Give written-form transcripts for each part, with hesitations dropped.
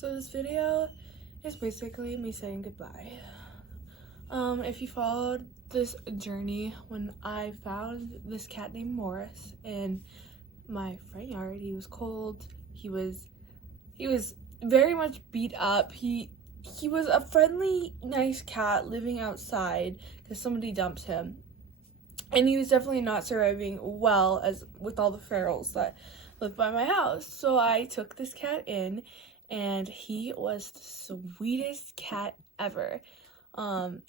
So this video is basically me saying goodbye. If you followed this journey, when I found this cat named Morris in my front yard, he was cold. He was very much beat up. He was a friendly, nice cat living outside because somebody dumped him. And he was definitely not surviving well as with all the ferals that lived by my house. So I took this cat in, and he was the sweetest cat ever.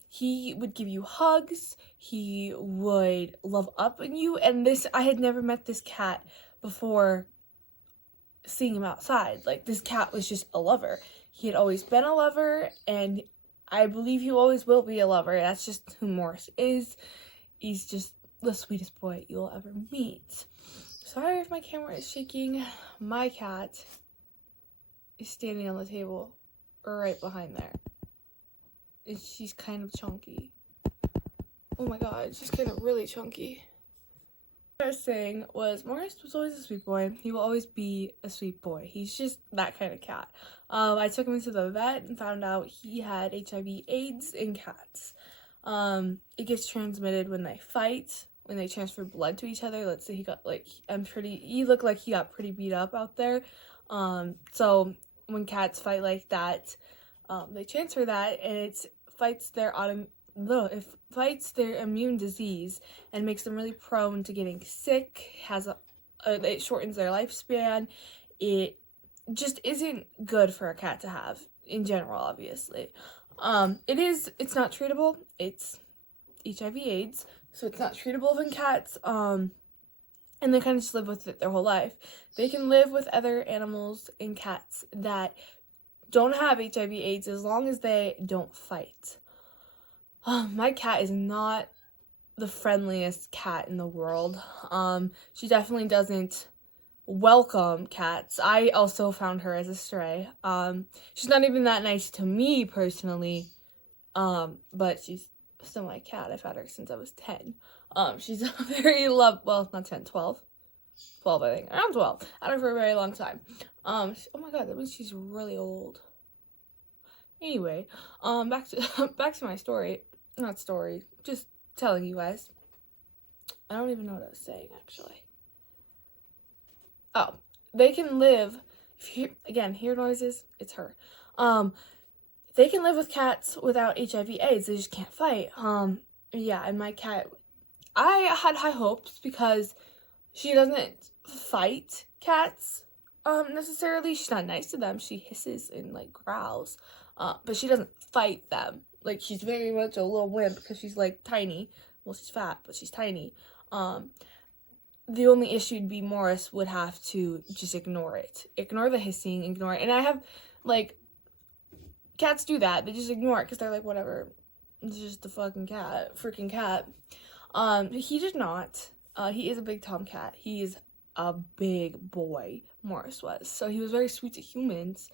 He would give you hugs. He would love up on you. And I had never met this cat before seeing him outside. Like, this cat was just a lover. He had always been a lover, and I believe he always will be a lover. That's just who Morris is. He's just the sweetest boy you'll ever meet. Sorry if my camera is shaking. My cat is standing on the table right behind there. And she's kind of chunky. Oh my god, she's kind of really chunky. What I was saying was, Morris was always a sweet boy. He will always be a sweet boy. He's just that kind of cat. I took him to the vet and found out he had HIV/AIDS in cats. It gets transmitted when they fight, when they transfer blood to each other. Let's say he looked like he got pretty beat up out there. So when cats fight like that, they transfer that, and it fights their immune disease and makes them really prone to getting sick. It shortens their lifespan. It just isn't good for a cat to have in general, obviously. It's not treatable. It's HIV/AIDS, so it's not treatable in cats. And they kind of just live with it their whole life. They can live with other animals and cats that don't have HIV/AIDS as long as they don't fight. My cat is not the friendliest cat in the world. She definitely doesn't welcome cats. I also found her as a stray. She's not even that nice to me personally, but she's still my cat. I've had her since I was 10. She's a very not 10, 12, I think, around 12. I had her for a very long time. Oh my god, that means she's really old. Anyway, back to my story. Not story, just telling you guys. I don't even know what I was saying, actually. Oh, they can live, if you hear noises, it's her. They can live with cats without HIV/AIDS, they just can't fight. Yeah, and my cat, I had high hopes because she doesn't fight cats, necessarily. She's not nice to them. She hisses and, like, growls, but she doesn't fight them. Like, she's very much a little wimp because she's, like, tiny. Well, she's fat, but she's tiny. The only issue would be Morris would have to just ignore it. Ignore the hissing, ignore it. And I have, like, cats do that. They just ignore it because they're like, whatever. It's just a fucking cat. Freaking cat. He did not. He is a big tomcat. He is a big boy, Morris was. So he was very sweet to humans.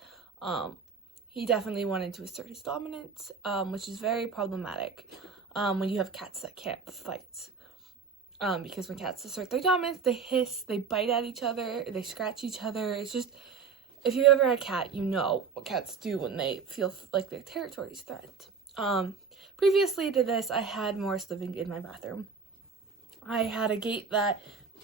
He definitely wanted to assert his dominance, which is very problematic when you have cats that can't fight. Because when cats assert their dominance, they hiss, they bite at each other, they scratch each other. It's just, if you've ever had a cat, you know what cats do when they feel like their territory is threatened. Previously to this, I had Morris living in my bathroom. I had a gate that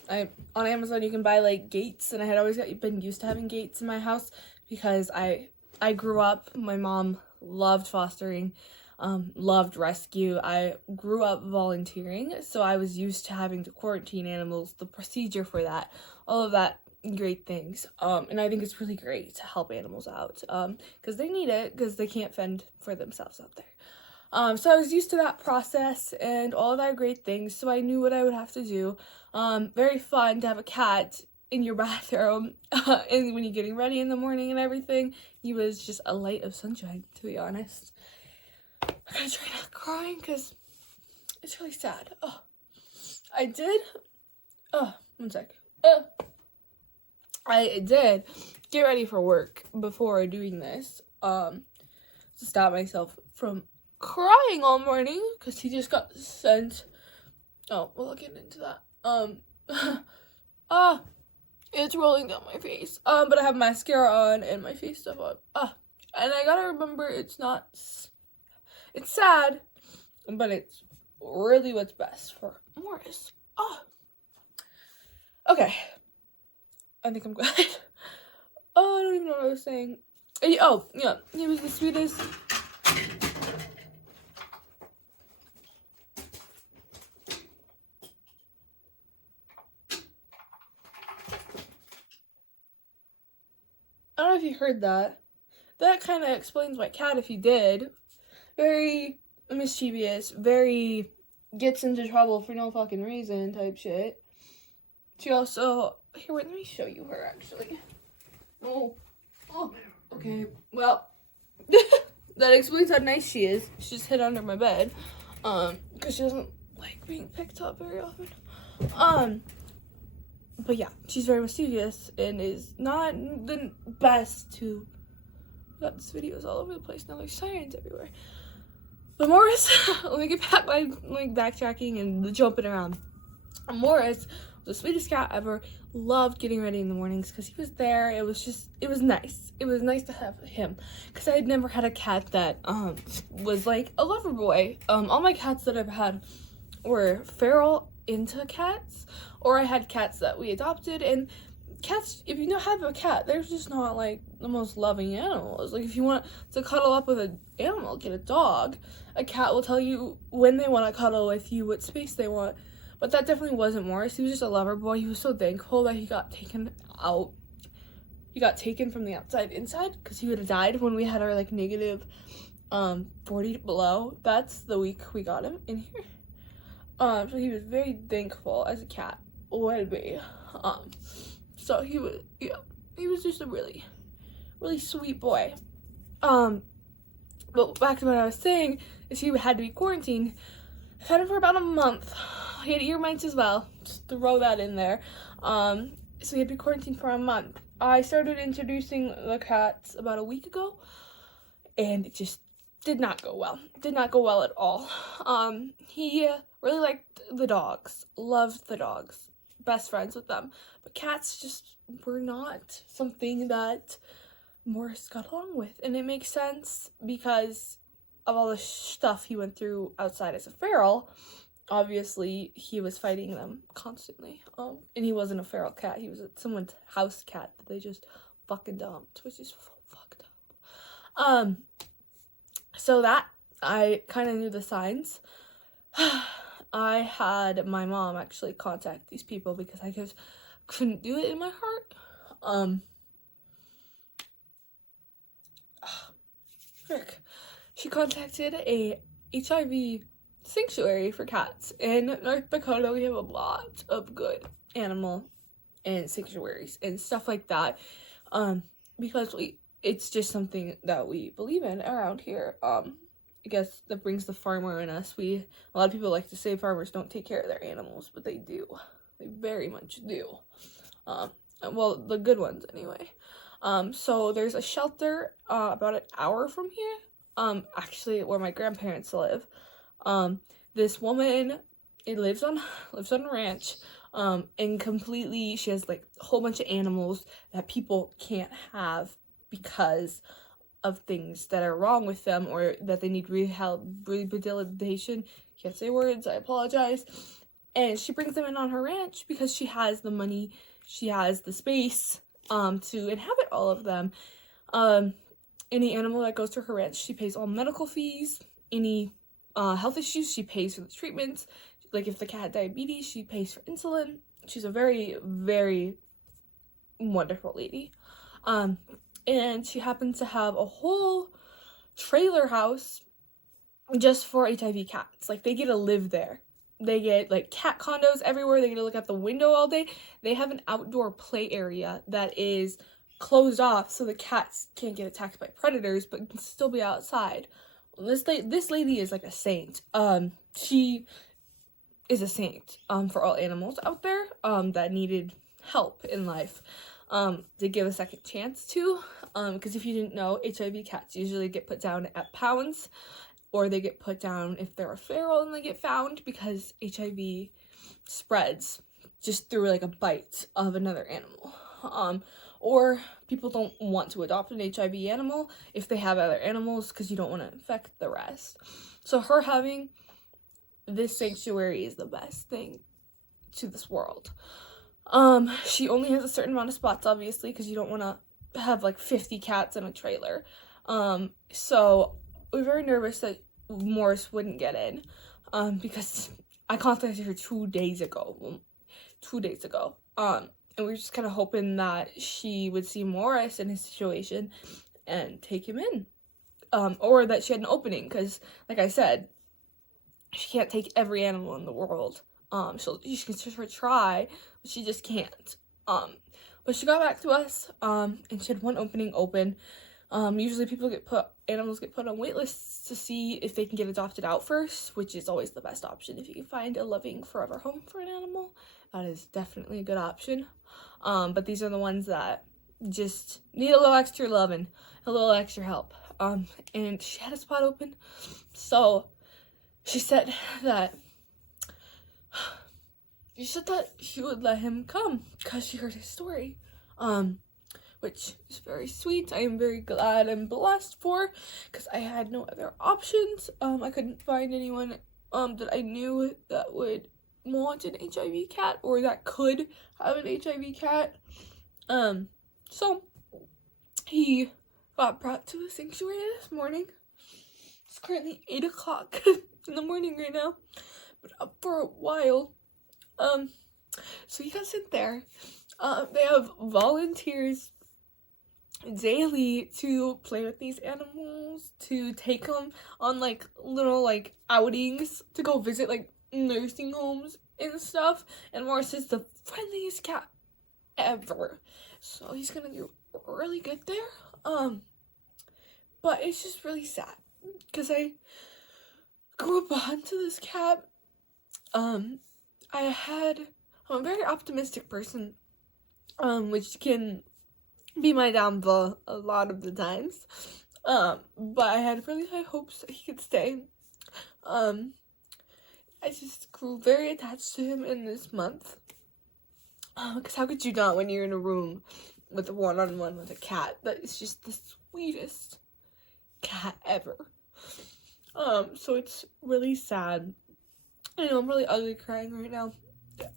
on Amazon you can buy, like, gates, and I had always been used to having gates in my house because I grew up, my mom loved fostering, loved rescue. I grew up volunteering, so I was used to having to quarantine animals, the procedure for that, all of that great things. And I think it's really great to help animals out, because they need it, because they can't fend for themselves out there. So I was used to that process and all of that great things, so I knew what I would have to do. Very fun to have a cat in your bathroom, and when you're getting ready in the morning and everything. He was just a light of sunshine, to be honest. I gotta try not crying because it's really sad. I did get ready for work before doing this, to stop myself from crying all morning because he just got sent. Oh, well, I'll get into that. It's rolling down my face. But I have mascara on and my face stuff on. And I gotta remember, it's sad, but it's really what's best for Morris. Oh. Okay. I think I'm good. Oh, I don't even know what I was saying. Oh, yeah. He was the sweetest. I don't know if you heard that. That kind of explains my cat if you did. Very mischievous, very gets into trouble for no fucking reason type shit. She also, here, wait, let me show you her actually. Oh, okay, well, that explains how nice she is. She just hid under my bed, because she doesn't like being picked up very often. But yeah, she's very mischievous and is not the best to. Got this videos all over the place now. There's sirens everywhere. But Morris, let me get back my backtracking and jumping around. Morris was the sweetest cat ever. Loved getting ready in the mornings because he was there. It was nice. It was nice to have him because I had never had a cat that was like a lover boy. All my cats that I've had were feral into cats, or I had cats that we adopted. And cats, if you don't have a cat, they're just not like the most loving animals. Like if you want to cuddle up with an animal, get a dog. A cat will tell you when they want to cuddle with you, what space they want. But that definitely wasn't Morris. He was just a lover boy. He was so thankful that he got taken out. He got taken from the outside inside because he would have died when we had our like negative 40 below. That's the week we got him in here. So he was very thankful as a cat would be. So he was just a really, really sweet boy. But back to what I was saying is he had to be quarantined. I've had him for about a month. He had ear mites as well. Just throw that in there. So he had to be quarantined for a month. I started introducing the cats about a week ago, and it just did not go well. Did not go well at all. He really liked the dogs. Loved the dogs. Best friends with them. But cats just were not something that Morris got along with. And it makes sense because of all the stuff he went through outside as a feral. Obviously, he was fighting them constantly. And he wasn't a feral cat. He was someone's house cat that they just fucking dumped, which is fucked up. So that, I kind of knew the signs. I had my mom actually contact these people because I just couldn't do it in my heart. Frick. She contacted a HIV sanctuary for cats. In North Dakota, we have a lot of good animal and sanctuaries and stuff like that. Because it's just something that we believe in around here. I guess that brings the farmer in us. A lot of people like to say farmers don't take care of their animals, but they do. They very much do. Well, the good ones anyway. So there's a shelter about an hour from here. Actually, where my grandparents live. This woman, lives on a ranch. And completely, she has like a whole bunch of animals that people can't have because of things that are wrong with them or that they need rehabilitation. Can't say words, I apologize. And she brings them in on her ranch because she has the money, she has the space to inhabit all of them. Any animal that goes to her ranch, she pays all medical fees. Any health issues, she pays for the treatments. Like if the cat had diabetes, she pays for insulin. She's a very, very wonderful lady. And she happens to have a whole trailer house just for HIV cats. Like, they get to live there. They get, like, cat condos everywhere. They get to look out the window all day. They have an outdoor play area that is closed off so the cats can't get attacked by predators, but can still be outside. Well, this lady is, like, a saint. She is a saint, for all animals out there, that needed help in life. To give a second chance to, because if you didn't know, HIV cats usually get put down at pounds, or they get put down if they're a feral and they get found, because HIV spreads just through like a bite of another animal, or people don't want to adopt an HIV animal if they have other animals because you don't want to infect the rest. So her having this sanctuary is the best thing to this world. She only has a certain amount of spots, obviously, because you don't want to have like 50 cats in a trailer. So we're very nervous that Morris wouldn't get in, because I contacted her 2 days ago. And we were just kind of hoping that she would see Morris in his situation and take him in. Or that she had an opening, because, like I said, she can't take every animal in the world. She can try, but she just can't. But she got back to us, and she had one opening open. Usually animals get put on wait lists to see if they can get adopted out first, which is always the best option. If you can find a loving forever home for an animal, that is definitely a good option. But these are the ones that just need a little extra love and a little extra help. And she had a spot open, so she said that she would let him come because she heard his story, which is very sweet. I am very glad and blessed for, because I had no other options. I couldn't find anyone that I knew that would want an HIV cat or that could have an HIV cat. So he got brought to the sanctuary this morning. It's currently 8 o'clock in the morning right now, but up for a while. So he got sent there. They have volunteers daily to play with these animals, to take them on like little like outings, to go visit like nursing homes and stuff. And Morris is the friendliest cat ever, so he's gonna do really good there. But it's just really sad because I grew up onto this cat. I'm a very optimistic person, which can be my downfall a lot of the times. But I had really high hopes that he could stay. I just grew very attached to him in this month. Because how could you not when you're in a room with a one-on-one with a cat that is just the sweetest cat ever. So it's really sad. I know I'm really ugly crying right now.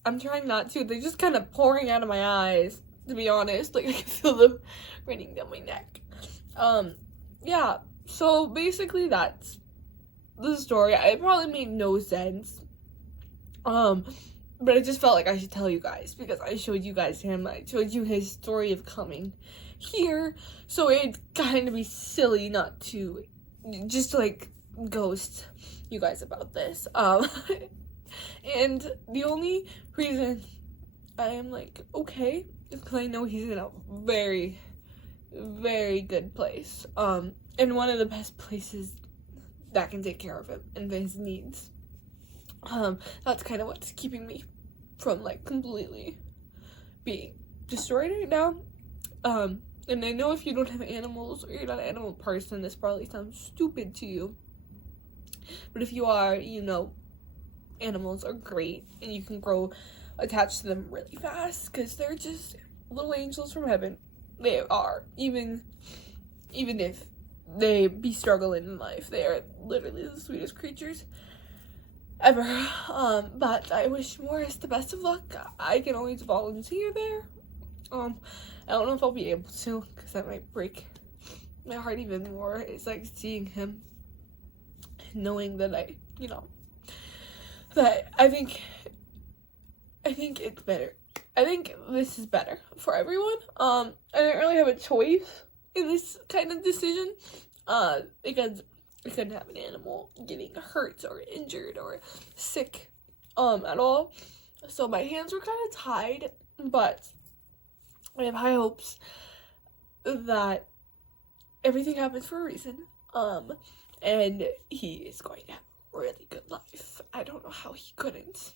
I'm trying not to. They're just kind of pouring out of my eyes, to be honest. Like, I can feel them running down my neck. Yeah. So, basically, that's the story. It probably made no sense. But I just felt like I should tell you guys, because I showed you guys him. I showed you his story of coming here. So, it'd kind of be silly not to just, like, ghost you guys about this. And the only reason I am like okay is because I know he's in a very, very good place, and one of the best places that can take care of him and his needs. That's kind of what's keeping me from like completely being destroyed right now. And I know if you don't have animals or you're not an animal person, this probably sounds stupid to you. But if you are, you know, animals are great and you can grow attached to them really fast because they're just little angels from heaven. They are. Even if they be struggling in life, they are literally the sweetest creatures ever. But I wish Morris the best of luck. I can always volunteer there. I don't know if I'll be able to because that might break my heart even more. It's like seeing him, knowing that that I think it's better. I think this is better for everyone. I didn't really have a choice in this kind of decision, because I couldn't have an animal getting hurt or injured or sick, at all. So my hands were kind of tied, but I have high hopes that everything happens for a reason, and he is going to have a really good life. I don't know how he couldn't.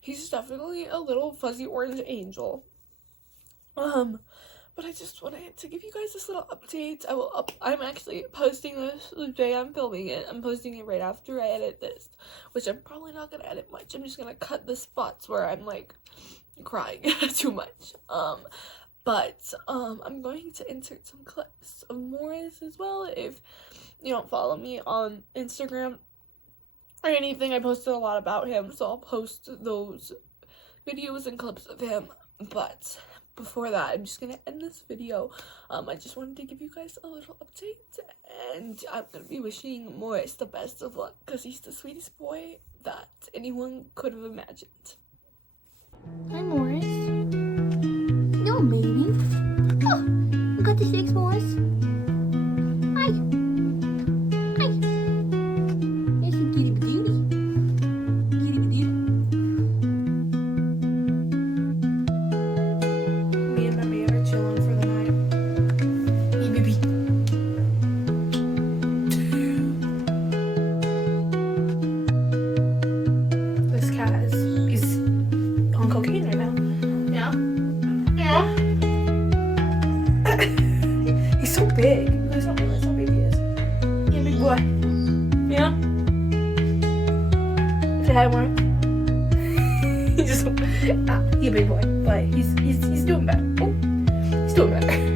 He's definitely a little fuzzy orange angel. But I just wanted to give you guys this little update. I'm actually posting this the day I'm filming it. I'm posting it right after I edit this, which I'm probably not gonna edit much. I'm just gonna cut the spots where I'm like crying too much. But I'm going to insert some clips of Morris as well. If you don't follow me on Instagram or anything, I posted a lot about him, so I'll post those videos and clips of him. But before that, I'm just gonna end this video. I just wanted to give you guys a little update, and I'm gonna be wishing Morris the best of luck because he's the sweetest boy that anyone could have imagined. Hi, Morris. No, baby. Oh, you got the sticks, Morris. Hi. Hi. Here's some kitty beauty. Kitty beauty. Me and my man are chilling for the night. Hey, baby. This cat he's on cocaine right now. Yeah. Yeah. He's so big. He's not realize how big he is. Yeah, big boy. Yeah. Say hi, Warren. He just he a big boy, but he's doing better. Oh, he's doing better.